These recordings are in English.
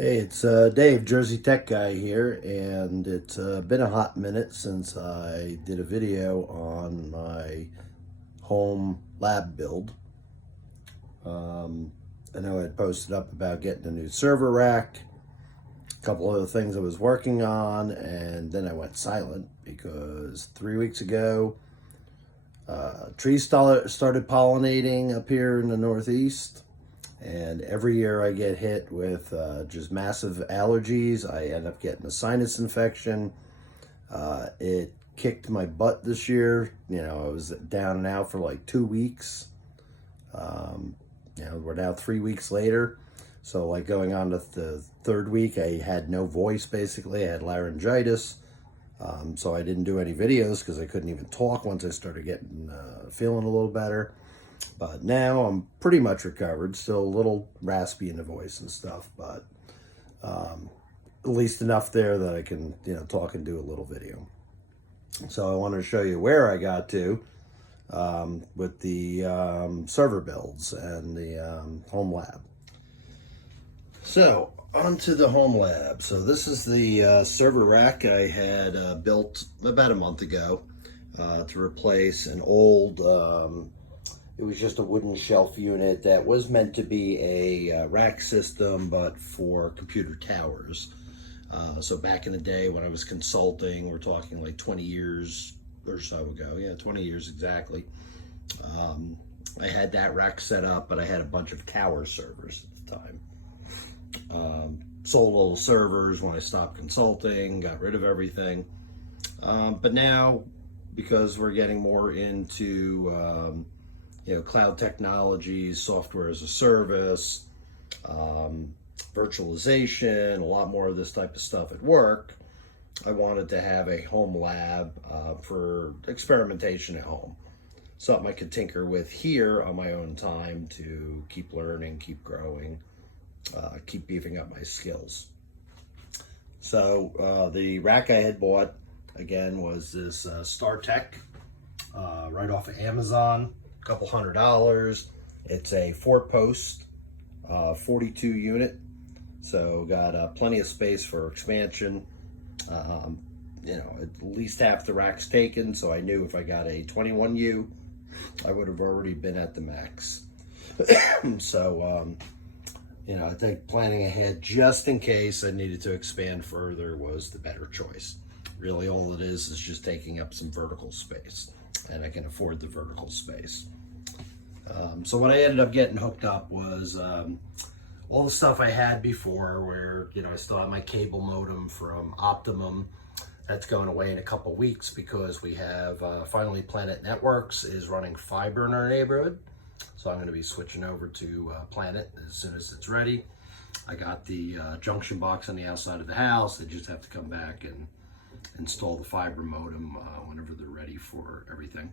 Hey, it's Dave, Jersey Tech Guy here, and it's been a hot minute since I did a video on my home lab build. I know I had posted up about getting a new server rack, a couple other things I was working on, and then I went silent because 3 weeks ago, trees started pollinating up here in the Northeast. And every year I get hit with just massive allergies. I end up getting a sinus infection. It kicked my butt this year. I was down and out for like 2 weeks. We're now 3 weeks later. So like going on to the third week, I had no voice basically. I had laryngitis. So I didn't do any videos because I couldn't even talk once I started getting feeling a little better. But now I'm pretty much recovered. Still a little raspy in the voice and stuff, but at least enough there that I can, talk and do a little video. So I wanted to show you where I got to with the server builds and the home lab. So onto the home lab. So this is the server rack I had built about a month ago to replace an old it was just a wooden shelf unit that was meant to be a rack system, but for computer towers. So back in the day when I was consulting, we're talking like 20 years or so ago. Yeah, 20 years exactly. I had that rack set up, but I had a bunch of tower servers at the time. Sold all the servers when I stopped consulting, got rid of everything. But now, because we're getting more into cloud technologies, software as a service, virtualization, a lot more of this type of stuff at work, I wanted to have a home lab for experimentation at home. Something I could tinker with here on my own time to keep learning, keep growing, keep beefing up my skills. So the rack I had bought, again, was this StarTech right off of Amazon. Couple $100. It's a 4-post 42 unit, so got plenty of space for expansion. At least half the rack's taken, so I knew if I got a 21U I would have already been at the max. So I think planning ahead just in case I needed to expand further was the better choice. Really all it is just taking up some vertical space, and I can afford the vertical space. So what I ended up getting hooked up was all the stuff I had before, where I still have my cable modem from Optimum. That's going away in a couple weeks because we have finally Planet Networks is running fiber in our neighborhood. So I'm going to be switching over to Planet as soon as it's ready. I got the junction box on the outside of the house. I just have to come back and install the fiber modem whenever they're ready for everything.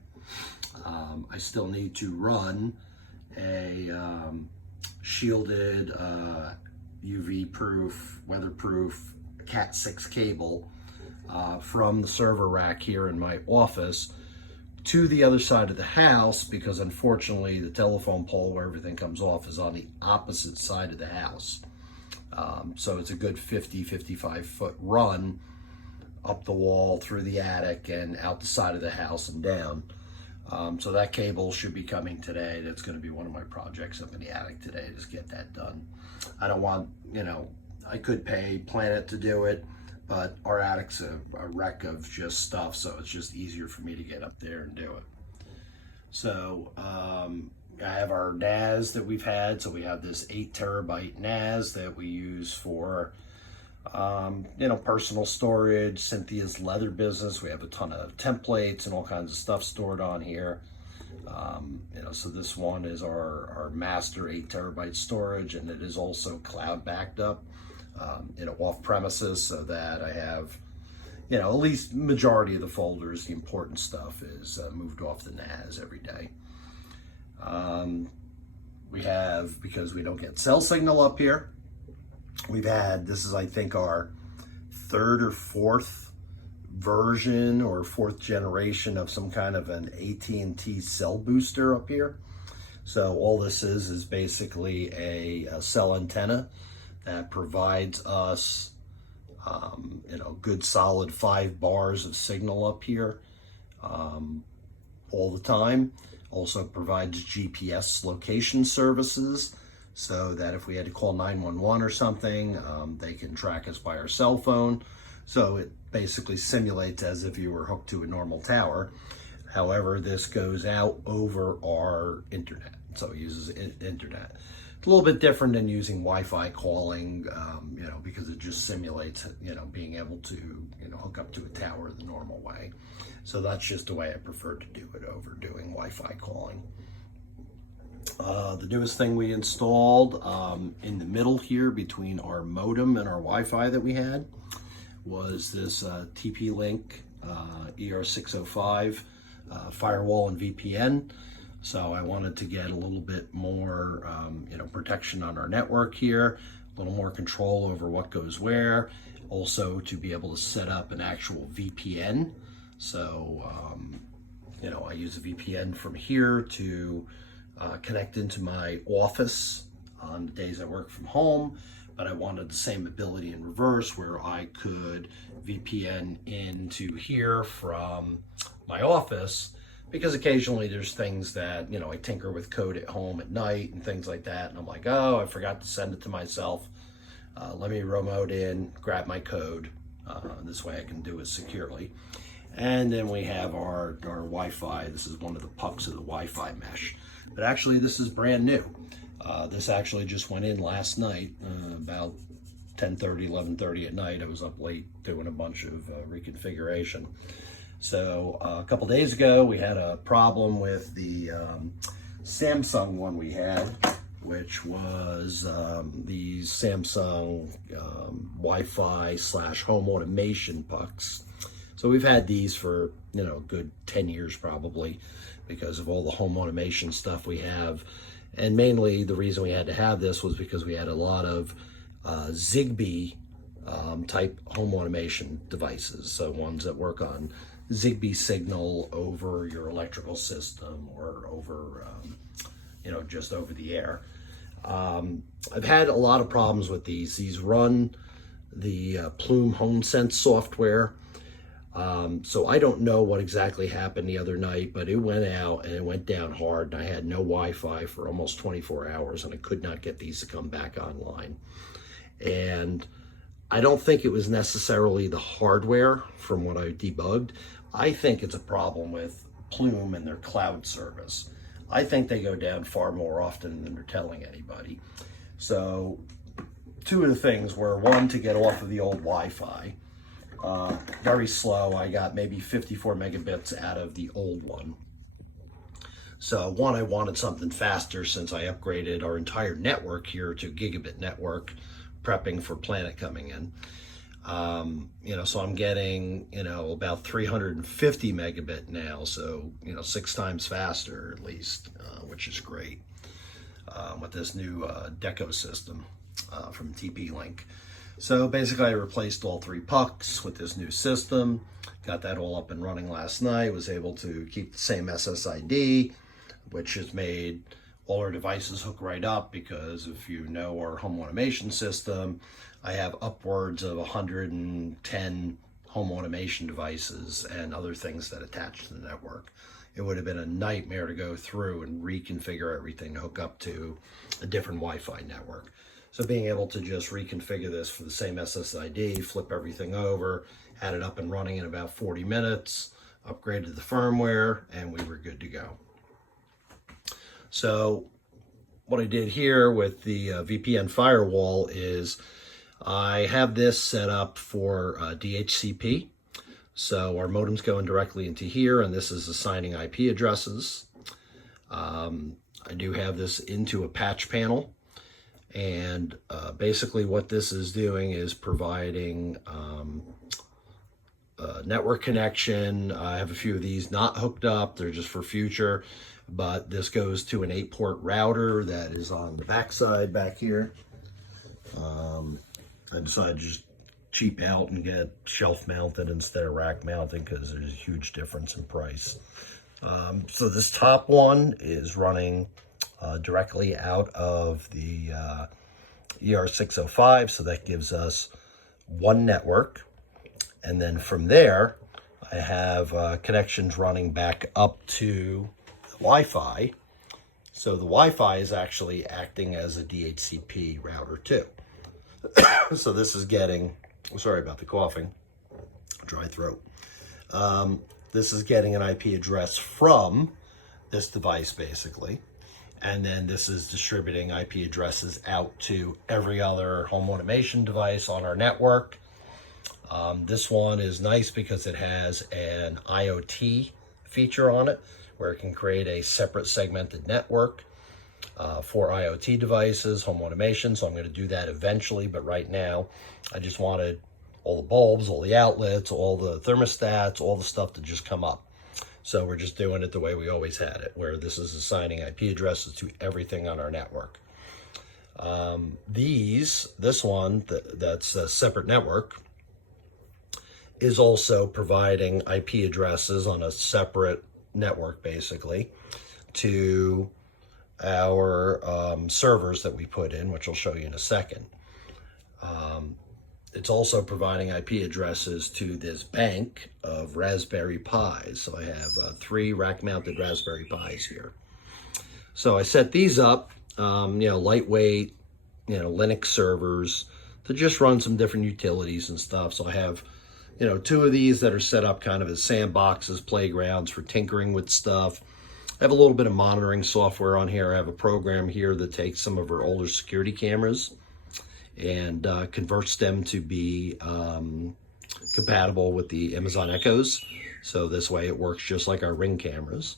I still need to run a shielded, UV-proof, weatherproof Cat 6 cable from the server rack here in my office to the other side of the house, because unfortunately the telephone pole where everything comes off is on the opposite side of the house. So it's a good 55 foot run up the wall, through the attic, and out the side of the house and down. So that cable should be coming today. That's going to be one of my projects up in the attic today, to get that done. I don't want, I could pay Planet to do it, but our attic's a wreck of just stuff, so it's just easier for me to get up there and do it. So I have our NAS that we've had. So we have this 8 terabyte NAS that we use for personal storage. Cynthia's leather business, we have a ton of templates and all kinds of stuff stored on here. So this one is our master 8 terabyte storage, and it is also cloud backed up, off premises, so that I have, at least majority of the folders, the important stuff is moved off the NAS every day. We have, because we don't get cell signal up here, this is, I think, our third or fourth version or fourth generation of some kind of an AT&T cell booster up here. So all this is basically a cell antenna that provides us, good solid 5 bars of signal up here all the time. Also provides GPS location services, so that if we had to call 911 or something, they can track us by our cell phone. So it basically simulates as if you were hooked to a normal tower. However, this goes out over our internet, so it uses internet. It's a little bit different than using Wi-Fi calling, because it just simulates, being able to, hook up to a tower the normal way. So that's just the way I prefer to do it over doing Wi-Fi calling. The newest thing we installed in the middle here between our modem and our Wi-Fi that we had was this TP-Link ER605 firewall and VPN. So I wanted to get a little bit more protection on our network here, a little more control over what goes where, also to be able to set up an actual VPN. So I use a VPN from here to connect into my office on the days I work from home, but I wanted the same ability in reverse where I could VPN into here from my office, because occasionally there's things that, I tinker with code at home at night and things like that. And I'm like, oh, I forgot to send it to myself. Let me remote in, grab my code. This way I can do it securely. And then we have our Wi-Fi. This is one of the pucks of the Wi-Fi mesh. But actually, this is brand new. This actually just went in last night, about 10:30, 11:30 at night. I was up late doing a bunch of reconfiguration. So a couple days ago, we had a problem with the Samsung one we had, which was the Samsung Wi-Fi / home automation pucks. So we've had these for, a good 10 years probably, because of all the home automation stuff we have. And mainly the reason we had to have this was because we had a lot of Zigbee type home automation devices. So ones that work on Zigbee signal over your electrical system or over, just over the air. I've had a lot of problems with these. These run the Plume HomeSense software. So I don't know what exactly happened the other night, but it went out and it went down hard, and I had no Wi-Fi for almost 24 hours, and I could not get these to come back online. And I don't think it was necessarily the hardware from what I debugged. I think it's a problem with Plume and their cloud service. I think they go down far more often than they're telling anybody. So two of the things were, one, to get off of the old Wi-Fi. Very slow. I got maybe 54 megabits out of the old one. So one, I wanted something faster since I upgraded our entire network here to gigabit network, prepping for Planet coming in. So I'm getting, about 350 megabit now. So, 6 times faster at least, which is great with this new Deco system from TP-Link. So basically I replaced all 3 pucks with this new system, got that all up and running last night, was able to keep the same SSID, which has made all our devices hook right up, because if you know our home automation system, I have upwards of 110 home automation devices and other things that attach to the network. It would have been a nightmare to go through and reconfigure everything to hook up to a different Wi-Fi network. So being able to just reconfigure this for the same SSID, flip everything over, had it up and running in about 40 minutes, upgraded the firmware, and we were good to go. So what I did here with the VPN firewall is I have this set up for DHCP. So our modem's going directly into here, and this is assigning IP addresses. I do have this into a patch panel. And basically what this is doing is providing network connection. I have a few of these not hooked up. They're just for future. But this goes to an 8-port router that is on the backside back here. I decided to just cheap out and get shelf mounted instead of rack mounted, because there's a huge difference in price. So this top one is running directly out of the ER605, so that gives us one network. And then from there, I have connections running back up to Wi-Fi. So the Wi-Fi is actually acting as a DHCP router too. So this is getting, sorry about the coughing, dry throat. This is getting an IP address from this device basically. And then this is distributing IP addresses out to every other home automation device on our network. This one is nice because it has an IoT feature on it where it can create a separate segmented network for IoT devices, home automation. So I'm going to do that eventually, but right now I just wanted all the bulbs, all the outlets, all the thermostats, all the stuff to just come up. So we're just doing it the way we always had it, where this is assigning IP addresses to everything on our network. This one, that's a separate network, is also providing IP addresses on a separate network, basically, to our servers that we put in, which I'll show you in a second. It's also providing IP addresses to this bank of Raspberry Pis. So I have 3 rack-mounted Raspberry Pis here. So I set these up, lightweight, Linux servers to just run some different utilities and stuff. So I have, 2 of these that are set up kind of as sandboxes, playgrounds for tinkering with stuff. I have a little bit of monitoring software on here. I have a program here that takes some of our older security cameras and converts them to be compatible with the Amazon Echoes. So this way it works just like our Ring cameras.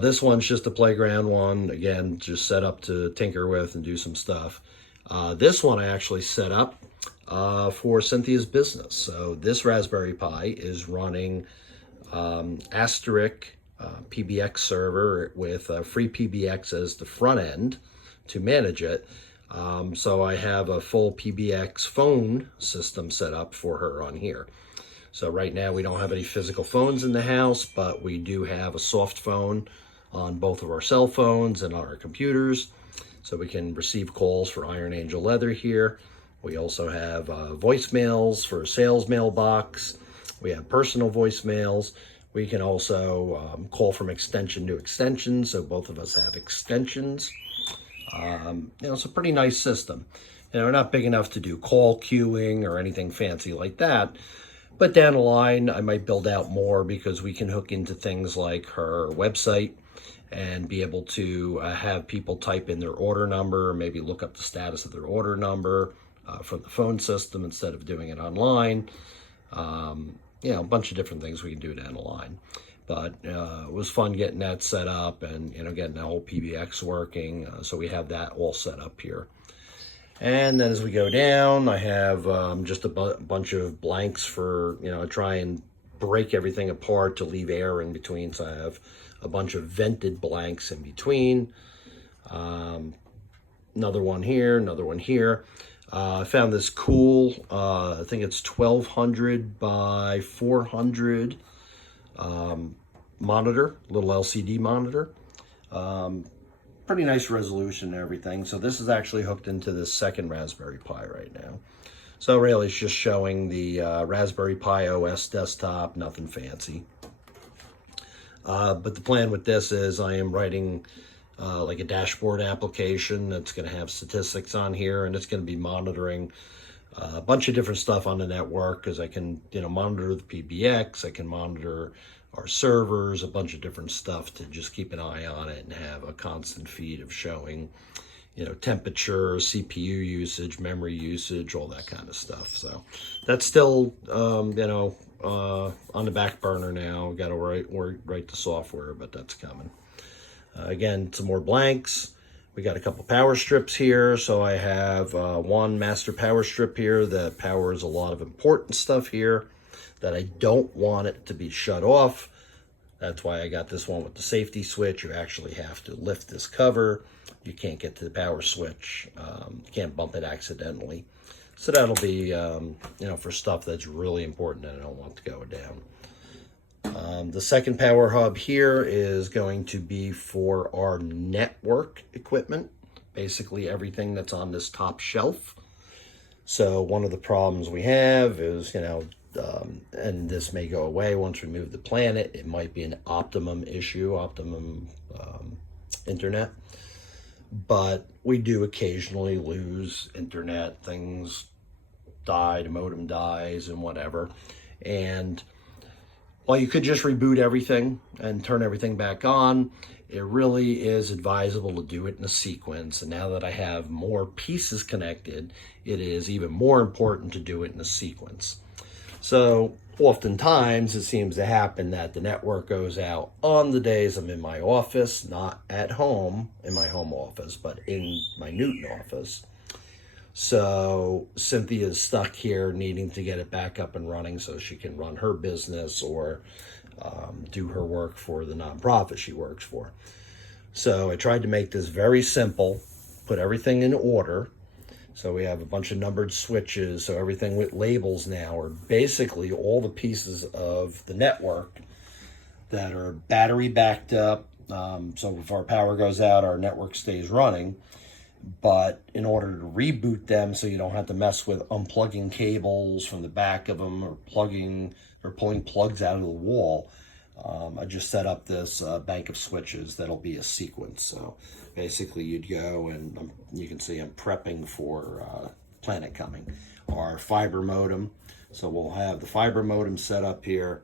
This one's just a playground one. Again, just set up to tinker with and do some stuff. This one I actually set up for Cynthia's business. So this Raspberry Pi is running Asterisk PBX server with free PBX as the front end to manage it. So I have a full PBX phone system set up for her on here. So right now we don't have any physical phones in the house, but we do have a soft phone on both of our cell phones and on our computers. So we can receive calls for Iron Angel Leather here. We also have voicemails for a sales mailbox. We have personal voicemails. We can also call from extension to extension. So both of us have extensions. It's a pretty nice system. We're not big enough to do call queuing or anything fancy like that. But down the line, I might build out more because we can hook into things like her website and be able to have people type in their order number, maybe look up the status of their order number from the phone system instead of doing it online. A bunch of different things we can do down the line. But it was fun getting that set up and, getting the whole PBX working. So we have that all set up here. And then as we go down, I have just a bunch of blanks for, try and break everything apart to leave air in between. So I have a bunch of vented blanks in between. Another one here, another one here. I found this cool, I think it's 1200 by 400 monitor, little LCD monitor. Pretty nice resolution and everything. So this is actually hooked into this second Raspberry Pi right now. So really it's just showing the Raspberry Pi OS desktop, nothing fancy. But the plan with this is I am writing like a dashboard application that's going to have statistics on here, and it's going to be monitoring a bunch of different stuff on the network because I can, monitor the PBX, I can monitor our servers, a bunch of different stuff to just keep an eye on it and have a constant feed of showing, temperature, CPU usage, memory usage, all that kind of stuff. So that's still, on the back burner now. Got to write the software, but that's coming. Again, some more blanks. We got a couple power strips here. So I have one master power strip here that powers a lot of important stuff here that I don't want it to be shut off. That's why I got this one with the safety switch. You actually have to lift this cover. You can't get to the power switch. You can't bump it accidentally. So that'll be, for stuff that's really important and I don't want to go down. The second power hub here is going to be for our network equipment, basically everything that's on this top shelf. So one of the problems we have is, and this may go away once we move the planet, it might be an Optimum issue, Optimum internet. But we do occasionally lose internet, things die, the modem dies and whatever. And while you could just reboot everything and turn everything back on, it really is advisable to do it in a sequence. And now that I have more pieces connected, it is even more important to do it in a sequence. So oftentimes it seems to happen that the network goes out on the days I'm in my office, not at home in my home office, but in my Newton office. So Cynthia's stuck here needing to get it back up and running so she can run her business or do her work for the nonprofit she works for. So I tried to make this very simple, put everything in order. So we have a bunch of numbered switches. So everything with labels now are basically all the pieces of the network that are battery backed up. So if our power goes out, our network stays running. But in order to reboot them so you don't have to mess with unplugging cables from the back of them or pulling plugs out of the wall, I just set up this bank of switches that'll be a sequence. So basically you'd go and you can see I'm prepping for Planet coming. Our fiber modem. So we'll have the fiber modem set up here,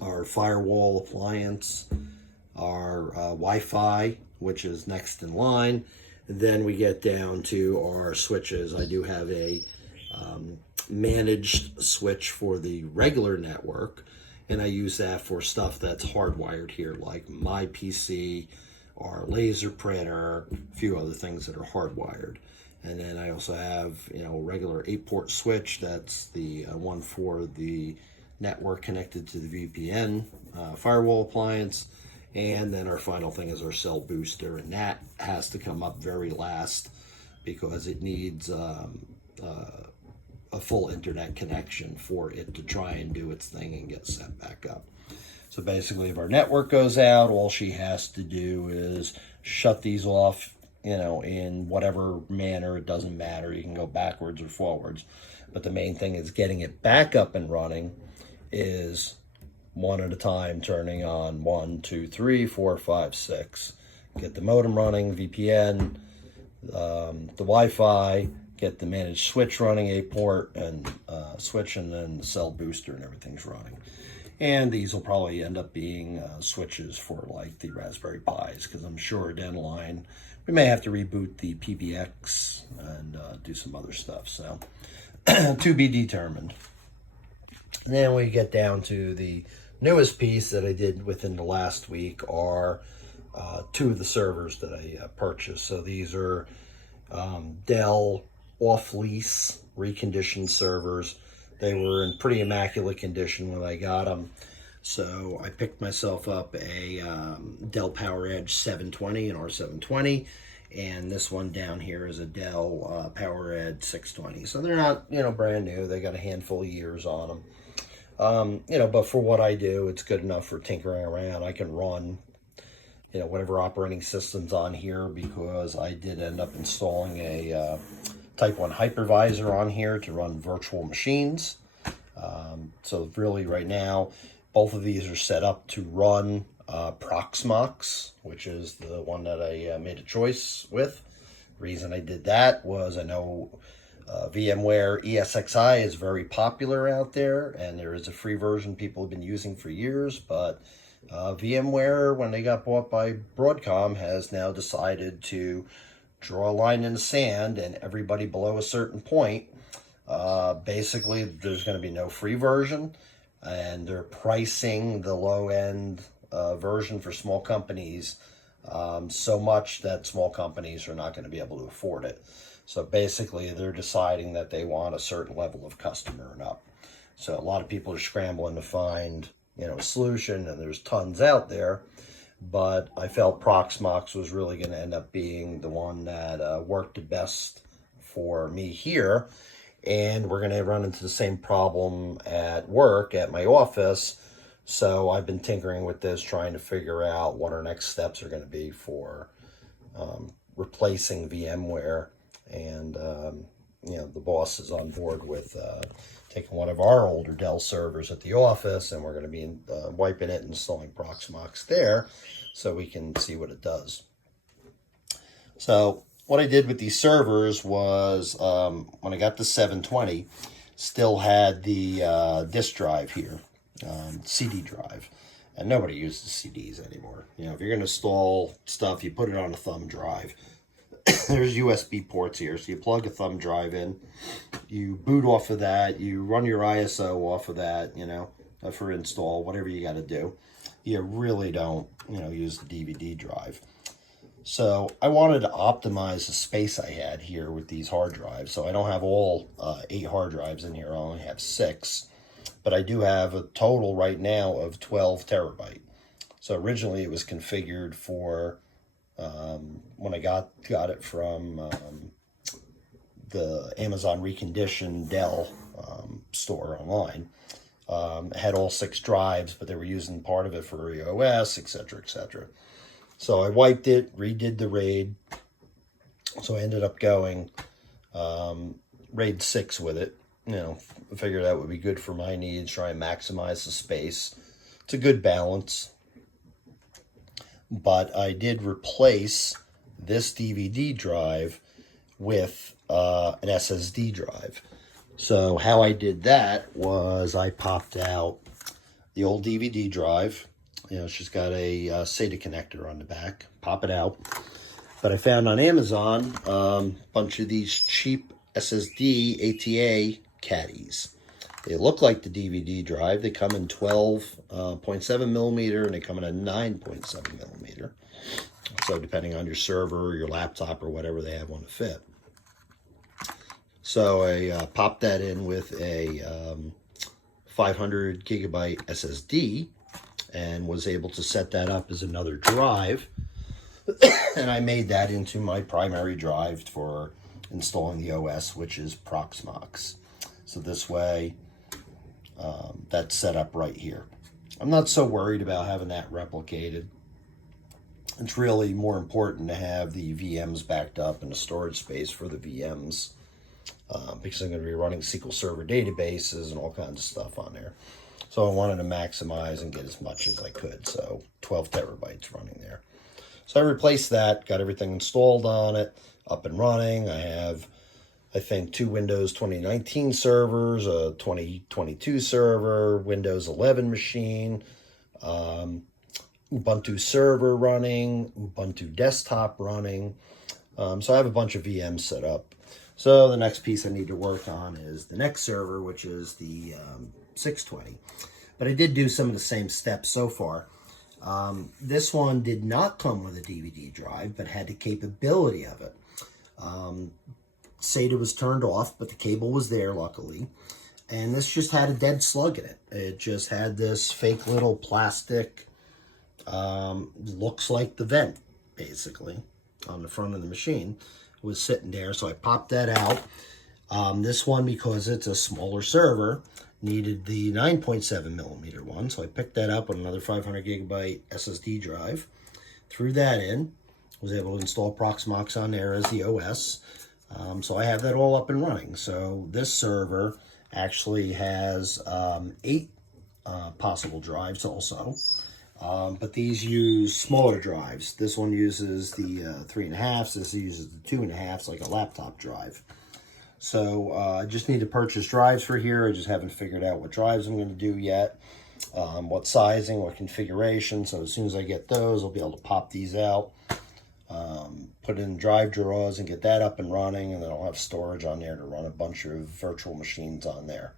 our firewall appliance, our Wi-Fi, which is next in line. Then we get down to our switches. I do have a managed switch for the regular network, and I use that for stuff that's hardwired here, like my PC, our laser printer, a few other things that are hardwired. And then I also have, a regular 8-port switch. That's the one for the network connected to the VPN firewall appliance. And then our final thing is our cell booster, and that has to come up very last because it needs a full internet connection for it to try and do its thing and get set back up. So basically, if our network goes out, all she has to do is shut these off, in whatever manner. It doesn't matter. You can go backwards or forwards. But the main thing is getting it back up and running is one at a time, turning on 1, 2, 3, 4, 5, 6. Get the modem running, VPN, the Wi-Fi, get the managed switch running, 8-port and switch, and then the cell booster and everything's running. And these will probably end up being switches for like the Raspberry Pis, because I'm sure down the line we may have to reboot the PBX and do some other stuff. So to be determined. And then we get down to the newest piece that I did within the last week are 2 of the servers that I purchased. So these are Dell off-lease reconditioned servers. They were in pretty immaculate condition when I got them. So I picked myself up a Dell PowerEdge 720, an R720, and this one down here is a Dell PowerEdge 620. So they're not, brand new. They got a handful of years on them. But for what I do, it's good enough for tinkering around. I can run, whatever operating system's on here, because I did end up installing a Type 1 hypervisor on here to run virtual machines. So really right now, both of these are set up to run Proxmox, which is the one that I made a choice with. The reason I did that was I know VMware ESXi is very popular out there, and there is a free version people have been using for years, but VMware, when they got bought by Broadcom, has now decided to draw a line in the sand, and everybody below a certain point, basically there's going to be no free version, and they're pricing the low-end version for small companies so much that small companies are not going to be able to afford it. So basically, they're deciding that they want a certain level of customer and up. So a lot of people are scrambling to find, a solution, and there's tons out there. But I felt Proxmox was really going to end up being the one that worked the best for me here. And we're going to run into the same problem at work, at my office. So I've been tinkering with this, trying to figure out what our next steps are going to be for replacing VMware, and the boss is on board with taking one of our older Dell servers at the office, and we're going to be wiping it and installing Proxmox there so we can see what it does. So what I did with these servers was when I got the 720, still had the disk drive here, CD drive. And nobody uses CDs anymore. If you're going to install stuff, you put it on a thumb drive. There's USB ports here, so you plug a thumb drive in, you boot off of that, you run your ISO off of that, for install, whatever you got to do. You really don't, use the DVD drive. So I wanted to optimize the space I had here with these hard drives. So I don't have all 8 hard drives in here. I only have 6. But I do have a total right now of 12 terabyte. So originally it was configured for, when I got it from the Amazon Reconditioned Dell store online, it had all 6 drives, but they were using part of it for EOS, etc., etc. So I wiped it, redid the RAID. So I ended up going RAID 6 with it. I figured that would be good for my needs, try and maximize the space. It's a good balance. But I did replace this DVD drive with an SSD drive. So how I did that was I popped out the old DVD drive. It's just got a SATA connector on the back. Pop it out. But I found on Amazon a bunch of these cheap SSD ATA caddies. They look like the DVD drive. They come in 12.7 millimeter and they come in a 9.7 millimeter. So depending on your server or your laptop or whatever, they have one to fit. So I popped that in with a 500 gigabyte SSD and was able to set that up as another drive. And I made that into my primary drive for installing the OS, which is Proxmox. So this way, that's set up right here. I'm not so worried about having that replicated. It's really more important to have the VMs backed up and the storage space for the VMs, because I'm going to be running SQL Server databases and all kinds of stuff on there. So I wanted to maximize and get as much as I could. So 12 terabytes running there. So I replaced that, got everything installed on it, up and running. I have, I think, 2 Windows 2019 servers, a 2022 server, Windows 11 machine, Ubuntu server running, Ubuntu desktop running. So I have a bunch of VMs set up. So the next piece I need to work on is the next server, which is the 620. But I did do some of the same steps so far. This one did not come with a DVD drive, but had the capability of it. SATA was turned off, but the cable was there, luckily. And this just had a dead slug in it. It just had this fake little plastic, looks like the vent, basically, on the front of the machine. It was sitting there, so I popped that out. This one, because it's a smaller server, needed the 9.7 millimeter one, so I picked that up on another 500 gigabyte SSD drive, threw that in, was able to install Proxmox on there as the OS. So I have that all up and running. So this server actually has 8 possible drives also, but these use smaller drives. This one uses the 3.5s, this uses the 2.5s, like a laptop drive. So I just need to purchase drives for here. I just haven't figured out what drives I'm going to do yet, what sizing, what configuration. So as soon as I get those, I'll be able to pop these out, put in drive drawers and get that up and running, and then I'll have storage on there to run a bunch of virtual machines on there.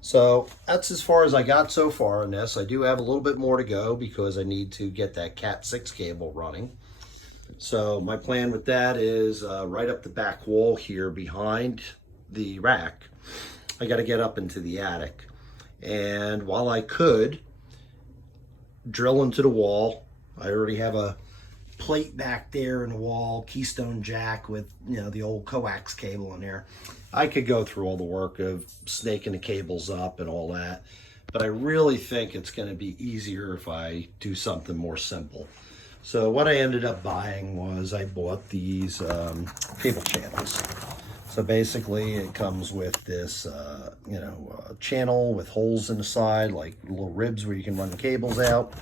So that's as far as I got so far on this. I do have a little bit more to go because I need to get that Cat6 cable running. So my plan with that is right up the back wall here behind the rack. I got to get up into the attic. And while I could drill into the wall, I already have a plate back there in the wall, Keystone jack with, the old coax cable in there. I could go through all the work of snaking the cables up and all that, but I really think it's going to be easier if I do something more simple. So what I ended up buying was I bought these cable channels. So basically it comes with this, channel with holes in the side, like little ribs where you can run the cables out.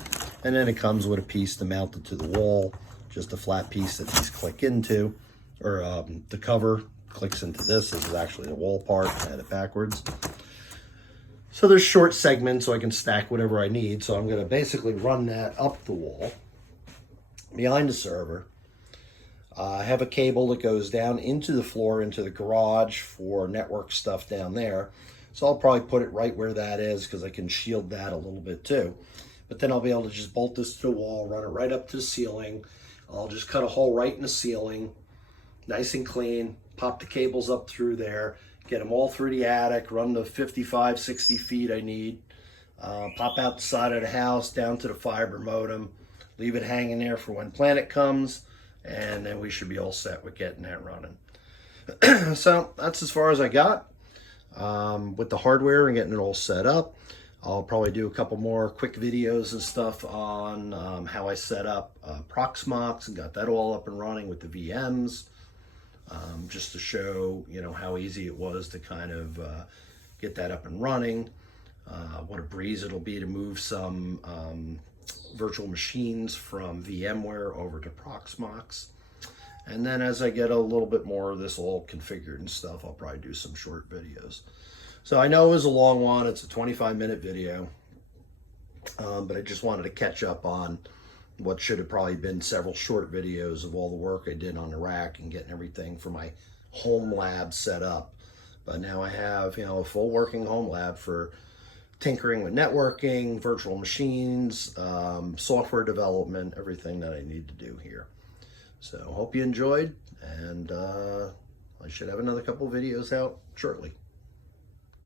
And then it comes with a piece to mount it to the wall, just a flat piece that these click into, or the cover clicks into this. This is actually the wall part. I had it backwards. So there's short segments so I can stack whatever I need. So I'm gonna basically run that up the wall behind the server. I have a cable that goes down into the floor, into the garage for network stuff down there. So I'll probably put it right where that is because I can shield that a little bit too. But then I'll be able to just bolt this to the wall, run it right up to the ceiling. I'll just cut a hole right in the ceiling, nice and clean, pop the cables up through there, get them all through the attic, run the 55, 60 feet I need, pop out the side of the house, down to the fiber modem, leave it hanging there for when Planet comes, and then we should be all set with getting that running. So that's as far as I got with the hardware and getting it all set up. I'll probably do a couple more quick videos and stuff on how I set up Proxmox and got that all up and running with the VMs, just to show, how easy it was to kind of get that up and running. What a breeze it'll be to move some virtual machines from VMware over to Proxmox. And then as I get a little bit more of this all configured and stuff, I'll probably do some short videos. So I know it was a long one. It's a 25-minute video, but I just wanted to catch up on what should have probably been several short videos of all the work I did on the rack and getting everything for my home lab set up. But now I have, a full working home lab for tinkering with networking, virtual machines, software development, everything that I need to do here. So hope you enjoyed, and I should have another couple videos out shortly.